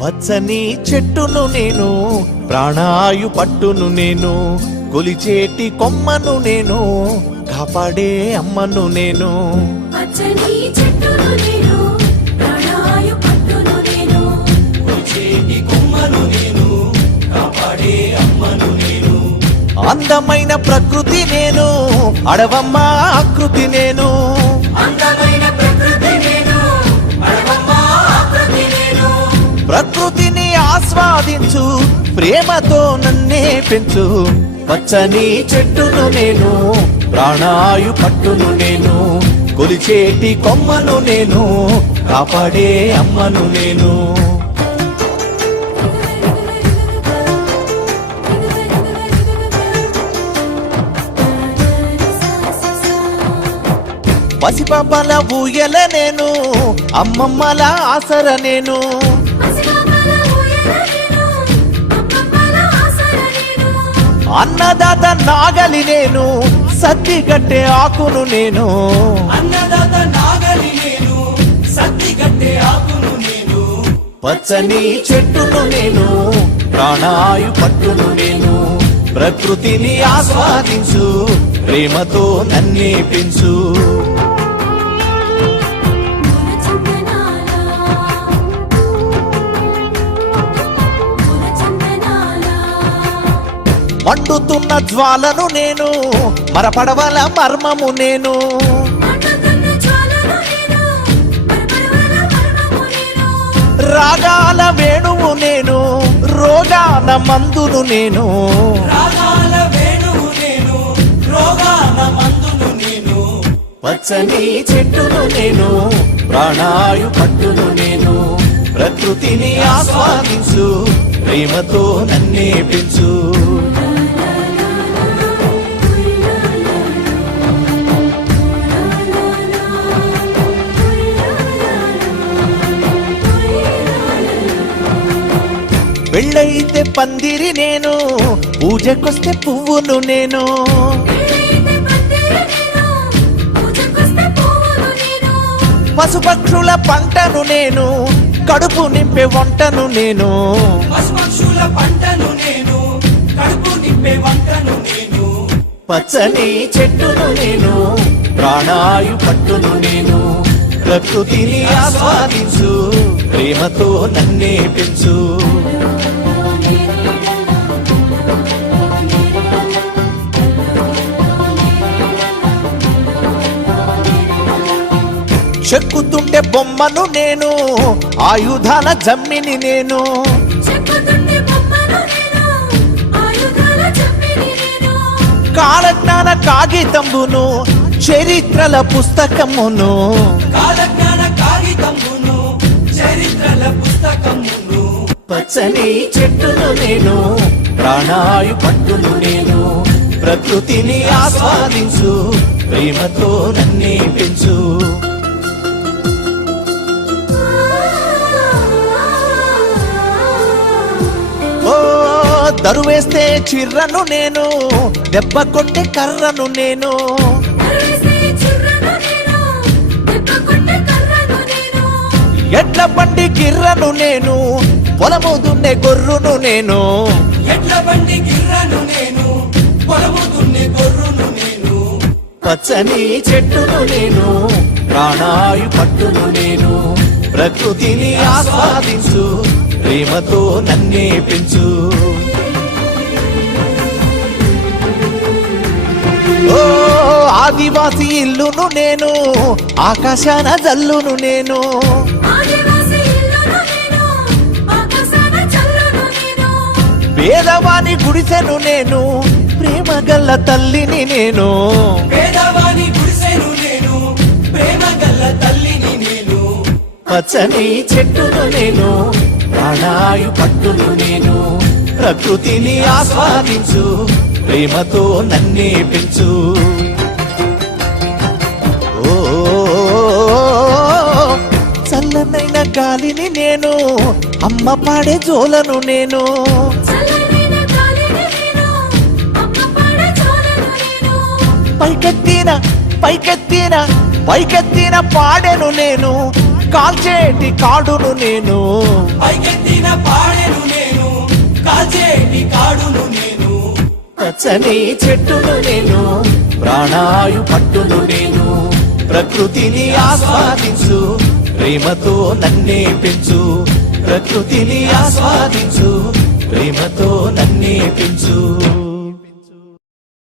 పచ్చని చెట్టును నేను ప్రాణాయు పట్టును నేను కొలిచేటి కొమ్మను నేను కాపాడే అమ్మను నేను. పచ్చని చెట్టును నేను ప్రాణాయు పట్టును నేను అందమైన ప్రకృతి నేను అడవమ్మ ఆకృతి నేను. అందమైన ప్రకృతి నేను ప్రకృతిని ఆస్వాదించు ప్రేమతో నన్నే పెంచు. పచ్చని చెట్టును నేను ప్రాణాయు పట్టును నేను కొలిచేటి కొమ్మను నేను కాపాడే అమ్మను నేను. పసిపాపల ఊయల నేను అమ్మమ్మల ఆసర నేను. అన్నదాత నాగలి నేను సత్తి గట్టే ఆకును నేను. అన్నదాత నాగలి నేను సత్తి గట్టే ఆకును నేను. పచ్చని చెట్టును నేను ప్రాణాయు పట్టును నేను. ప్రకృతిని ఆస్వాదించు ప్రేమతో నన్నే పెంచు. మండుతున్న జ్వాలను నేను మరపడవల మర్మము నేను. మండుతున్న జ్వాలను నేను పరపరవల మర్మము నేను. రాగాల వేణువు నేను రోగాల మందును నేను. రాగాల వేణువు నేను రోగాల మందును నేను. పచ్చని చెట్టును నేను ప్రాణాయు పట్టును నేను. ప్రకృతిని ఆస్వాదించు ప్రేమతో నన్నే పెంచు. పెళ్ళైతే పందిరి నేను పూజకొస్తే పువ్వును నేను. పెళ్ళైతే పందిరి నేను పూజకొస్తే పువ్వులు నేను. పశుపక్షుల పంటను నేను కడుపు నింపే వంటను నేను. పశుపక్షుల పంటను నేను కడుపు నింపే వంటను నేను. పచ్చని చెట్టును నేను ప్రాణాయు పట్టును నేను. ప్రకృతిని ఆస్వాదించు ప్రేమతో నన్నే పెంచు. చెక్కుతుంటే బొమ్మను నేను ఆయుధాల జమ్మిని నేను. చెక్కుతుంటే బొమ్మను నేను ఆయుధాల చమ్మిని నేను. కాలజ్ఞాన కాగితంబును చరిత్రల పుస్తకమును. కాలజ్ఞాన కాగితమును చరిత్రల పుస్తకమును. పచ్చని చెట్టును నేను ప్రాణాయు పట్టును నేను. ప్రకృతిని ఆస్వాదించు ప్రేమతో నన్నే పెంచు. దరువేస్తే చిర్రను నేను దెబ్బ కొట్టే కర్రను నేను. నరివేసే చిర్రను నేను దెబ్బ కొట్టే కర్రను నేను. ఎడ్ల బండి గిర్రను నేను పొలము దున్నే గొర్రును నేను. ఎడ్ల బండి గిర్రను నేను పొలము దున్నే గొర్రును నేను. పచ్చని చెట్టును నేను ప్రాణాయు పట్టును నేను. ప్రకృతిని ఆస్వాదించు ప్రేమతో నన్నే పెంచు. ఓ ఆదివాసి ఇల్లును నేను ఆకాశాన జల్లును నేను. పేదవాని గుడిసెను నేను ప్రేమ గల్ల తల్లిని నేను. పేదవాని గుడిసెను నేను ప్రేమ గల్ల తల్లిని నేను. పచ్చని చెట్టును నేను ప్రాణాయు పట్టును నేను. ప్రకృతిని ఆస్వాదించు ప్రేమతో నన్నే పెంచు ఓ చల్లనైన గాలిని నేను అమ్మ పాడే జోలను నేను. చల్లనైన గాలిని నేను అమ్మ పాడే చోలను నేను. పైకెత్తిన పైకెత్తిన పైకెత్తిన పాడెను నేను. కాల్చేటి కాడును నేను. పైకెత్తిన పాడెను పచ్చని చెట్టును నేను ప్రాణాయు పట్టును నేను ప్రకృతిని ఆస్వాదించు ప్రేమతో నన్నే పెంచు ప్రకృతిని ఆస్వాదించు ప్రేమతో నన్నే పెంచు.